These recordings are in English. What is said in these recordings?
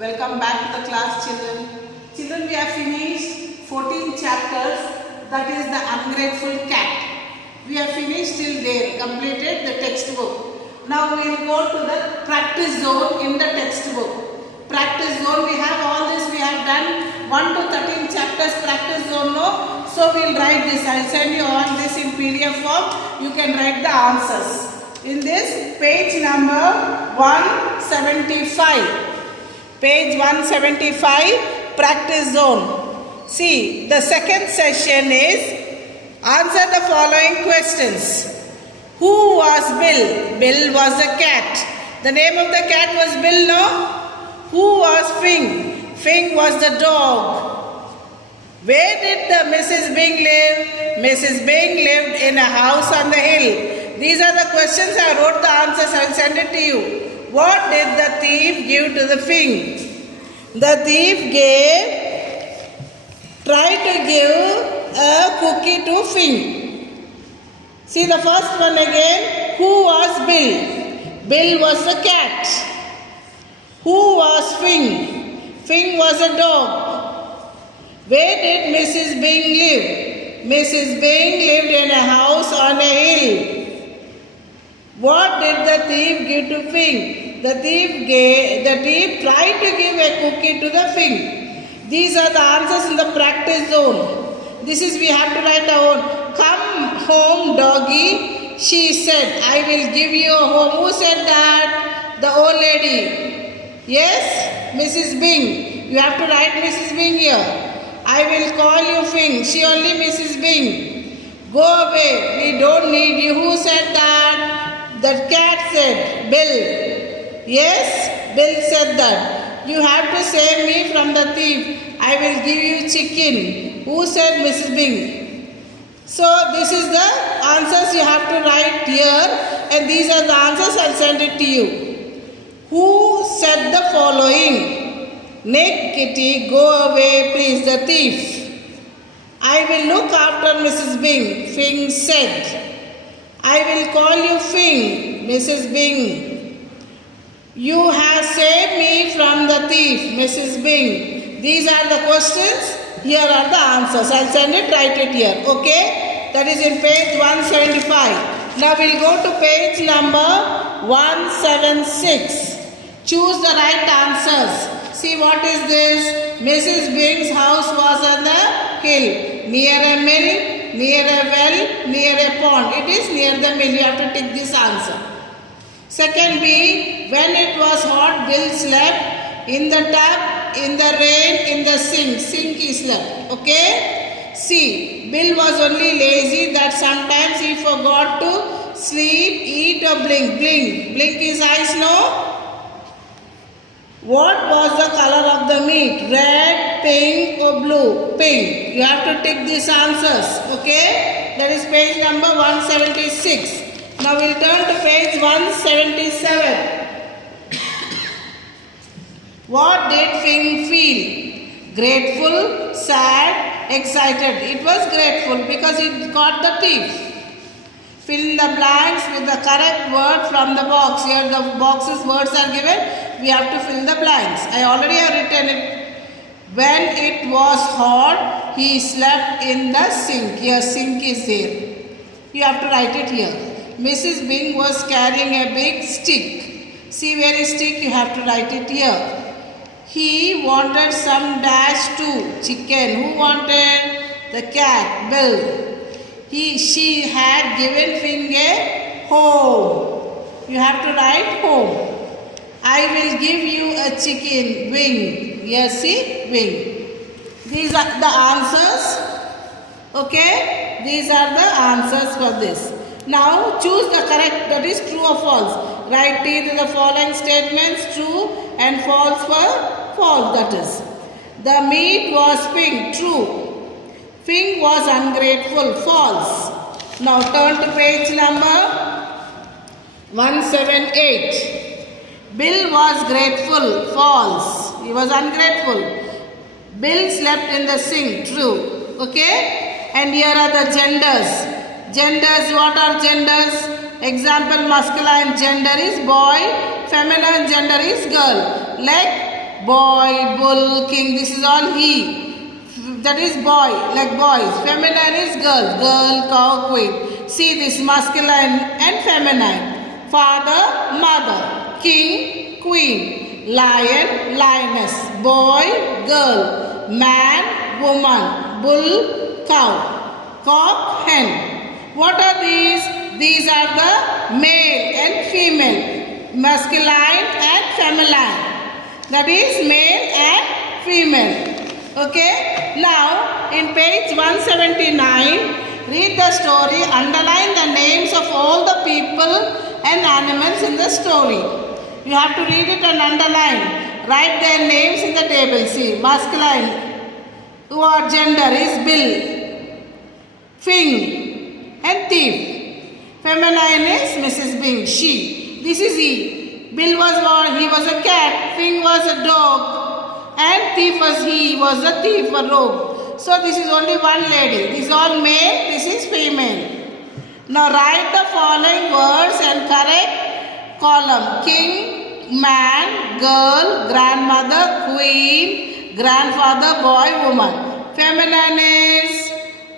Welcome back to the class, children. Children, we have finished 14 chapters, that is the ungrateful cat. We have finished till there, completed the textbook. Now we will go to the practice zone in the textbook. Practice zone, we have all this, we have done 1 to 13 chapters practice zone, no? So we will write this. I will send you all this in PDF form. You can write the answers. In this, page number 175. Page 175, practice zone. See, the second session is answer the following questions. Who was Bill? Bill was a cat. The name of the cat was Bill, no? Who was Fing? Fing was the dog. Where did the Mrs. Bing live? Mrs. Bing lived in a house on the hill. These are the questions. I wrote the answers. I will send it to you. What did the thief give to the Fing? The thief tried to give a cookie to Fing. See the first one again. Who was Bill? Bill was the cat. Who was Fing? Fing was a dog. Where did Mrs. Bing live? Mrs. Bing lived in a house on a hill. What did the thief give to Fing? The thief tried to give a cookie to the Fing. These are the answers in the practice zone. This is we have to write down. Come home, doggy, she said. I will give you a home. Who said that? The old lady. Yes, Mrs. Bing. You have to write Mrs. Bing here. I will call you Fing. She only Mrs. Bing. Go away. We don't need you. Who said that? The cat said, Bill. Yes, Bill said that. You have to save me from the thief. I will give you chicken. Who said Mrs. Bing? So this is the answers you have to write here, and these are the answers. I'll send it to you. Who said the following? Nick, Kitty, go away please, the thief. I will look after Mrs. Bing, Fing said. I will call you Fing, Mrs. Bing. You have saved me from the thief, Mrs. Bing. These are the questions. Here are the answers. I'll send it, write it here. Okay? That is in page 175. Now we'll go to page number 176. Choose the right answers. See what is this? Mrs. Bing's house was on the hill, near a mill, near a well, near a pond. It is near the mill. You have to take this answer. Second B, when it was hot, Bill slept in the tub, in the rain, in the sink. Sink he slept. Okay? C, Bill was only lazy that sometimes he forgot to sleep, eat or blink. Blink. Blink his eyes, no? What was the color of the meat? Red, pink or blue? Pink. You have to take these answers. Okay? That is page number 176. Now we will turn to page 177. What did Fing feel? Grateful, sad, excited. It was grateful because it got the thief. Fill in the blanks with the correct word from the box. Here the box's words are given. We have to fill the blanks. I already have written it. When it was hot, he slept in the sink. Here sink is there. You have to write it here. Mrs. Bing was carrying a big stick. See where is stick? You have to write it here. He wanted some dash too. Chicken. Who wanted? The cat. Bill. She had given Fing a home. You have to write home. I will give you a chicken wing. Yes, see? Wing. These are the answers. Okay? These are the answers for this. Now, choose the correct, that is true or false. Write either the following statements, true and false for false, that is. The meat was pink, true. Fing was ungrateful, false. Now, turn to page number 178. Bill was grateful, false. He was ungrateful. Bill slept in the sink, true. Okay? And here are the genders. Genders, what are genders? Example, masculine gender is boy, feminine gender is girl. Like boy, bull, king. This is all he. That is boy, like boys. Feminine is girl. Girl, cow, queen. See this masculine and feminine. Father, mother. King, queen. Lion, lioness. Boy, girl. Man, woman. Bull, cow. Cock, hen. What are these? These are the male and female. Masculine and feminine. That is male and female. Okay. Now in page 179, read the story. Underline the names of all the people and animals in the story. You have to read it and underline. Write their names in the table. See, masculine, what gender is Bill, Fing and Thief. Feminine is Mrs. Bing, she. This is he. Bill was he was a cat. Fing was a dog. And Thief was he was a thief, a rogue. So this is only one lady. This is all male. This is female. Now write the following words and correct column. King, man, girl, grandmother, queen, grandfather, boy, woman. Feminine is,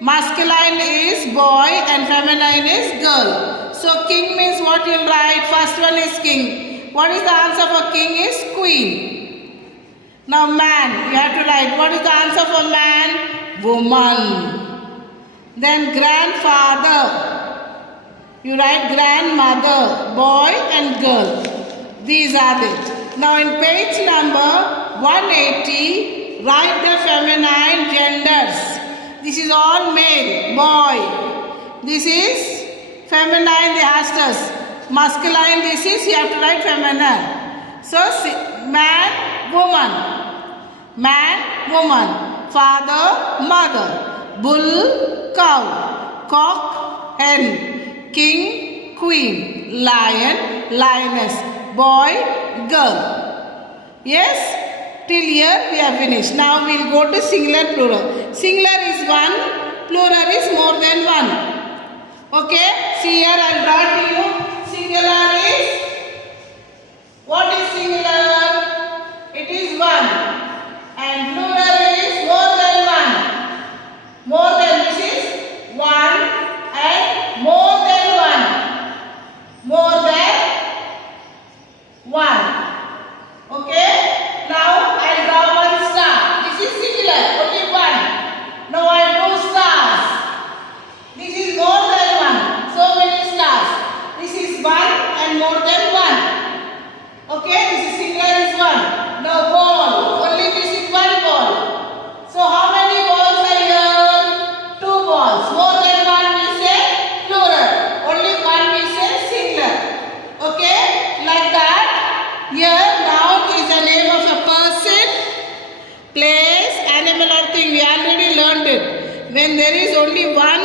masculine is boy and feminine is girl. So king means what you'll write? First one is king. What is the answer for king is queen. Now man, you have to write. What is the answer for man? Woman. Then grandfather. You write grandmother, boy and girl. These are it. Now in page number 180, write the feminine genders. This is all male, boy. This is feminine, they asked us. Masculine, this is, you have to write feminine. So man, woman. Man, woman. Father, mother. Bull, cow. Cock, hen. King, queen. Lion, lioness. Boy, girl. Yes? Till here we have finished. Now we will go to singular, plural. Singular is one, plural is more than one. Okay? See here I will draw to you. Singular is, what is singular? It is one. And plural is more than one. More than, this is one and more than one. More than one. Okay? Now I draw one star. This is singular, only one. Now I draw stars. This is more than one. So many stars. This is one and more than one. Okay? This is singular is one. Now ball. Only this is one ball. So how many balls are here? Two balls. More than one we say plural. Only one we say singular. Okay? Like that. Here noun is the name of a person, place, animal or thing. We already learned it. When there is only one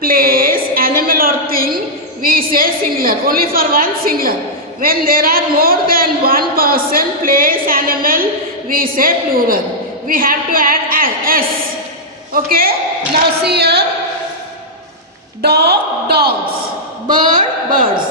place, animal or thing, we say singular. Only for one singular. When there are more than one person, place, animal, we say plural. We have to add s. Okay? Now see here. Dog, dogs. Bird, birds.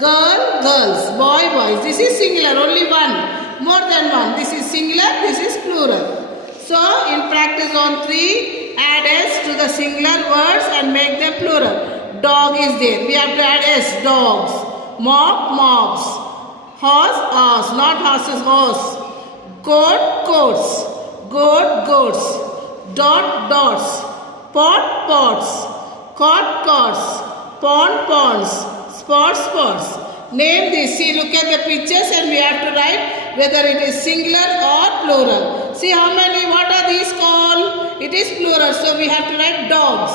Girl, girls. Boy, boys. This is singular, only one. More than one. This is singular, this is plural. So, in practice on 3, add s to the singular words and make them plural. Dog is there. We have to add s. Dogs. Mob, mobs. Horse, horse. Not horses, horse. Goat, goats. Goat, goats. Dot, dots. Pot, pots. Cod, cods. Pond, ponds. Spots, spots. Name this. See, look at the pictures and we have to write whether it is singular or plural. See how many, what are these called? It is plural, so we have to write dogs.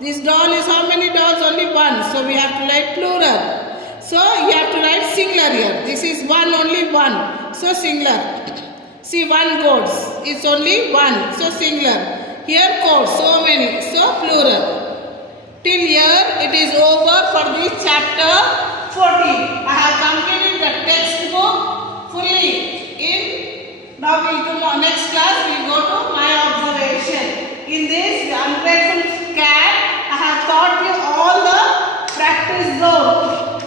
This doll is how many dolls? Only one, so we have to write plural. So you have to write singular here. This is one, only one, so singular. See, one goats, it's only one, so singular. Here goats, so many, so plural. Till here it is over for this chapter 14. I have completed the textbook fully. Now we will do next class. We will go to my observation. In this ungrateful cat, I have taught you all the practice zone.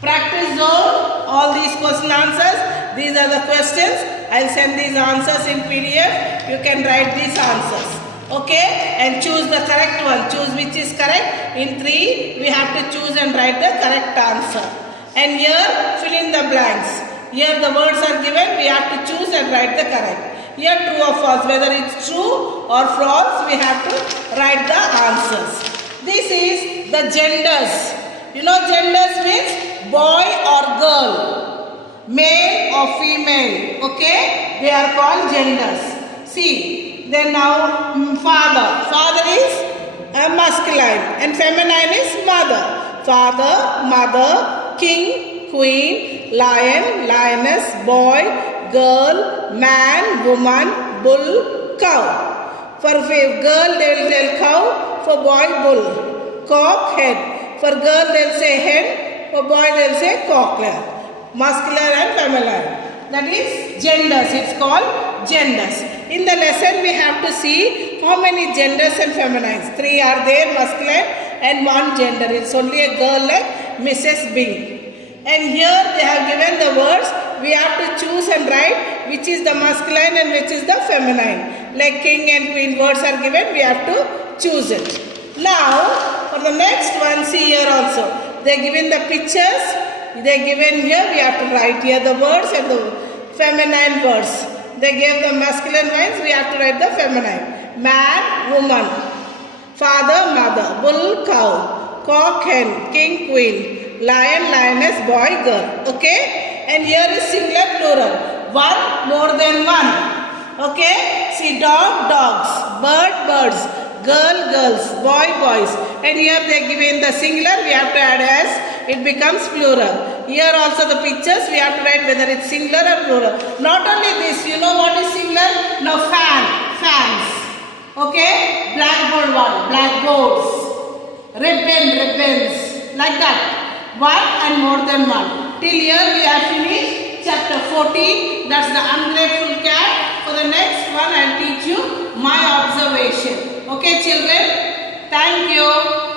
Practice zone. All these question answers. These are the questions. I'll send these answers in PDF. You can write these answers. Okay, and choose the correct one. Choose which is correct. In 3, we have to choose and write the correct answer. And here, fill in the blanks. Here the words are given. We have to choose and write the correct. Here true or false. Whether it's true or false, we have to write the answers. This is the genders. You know genders means boy or girl, male or female. Okay, they are called genders. See, then now father. Father is masculine and feminine is mother. Father, mother, king, queen, lion, lioness, boy, girl, man, woman, bull, cow. For girl they will tell cow, for boy bull. Cock, hen. For girl they will say hen, for boy they will say cock. Masculine and feminine. That is genders. It's called genders. In the lesson we have to see how many genders and feminines. 3 are there, masculine and 1 gender. It's only a girl like Mrs. Bing. And here they have given the words. We have to choose and write which is the masculine and which is the feminine. Like king and queen words are given, we have to choose it. Now for the next one, see here also. They are given the pictures. They are given here, we have to write here the words and the feminine words. They gave the masculine ones, we have to write the feminine. Man, woman. Father, mother. Bull, cow. Cock, hen. King, queen. Lion, lioness, boy, girl. Okay? And here is singular, plural. One, more than one. Okay? See, dog, dogs. Bird, birds. Girl, girls. Boy, boys. And here they are given the singular, we have to add as it becomes plural. Here also the pictures, we have to write whether it's singular or plural. Not only this, you know what is singular? Now fans. Okay? Blackboard one, blackboards. Ribbons. Like that. One and more than one. Till here we have finished chapter 14. That's the ungrateful cat. For the next one, I'll teach you my observation. Okay, children? Thank you.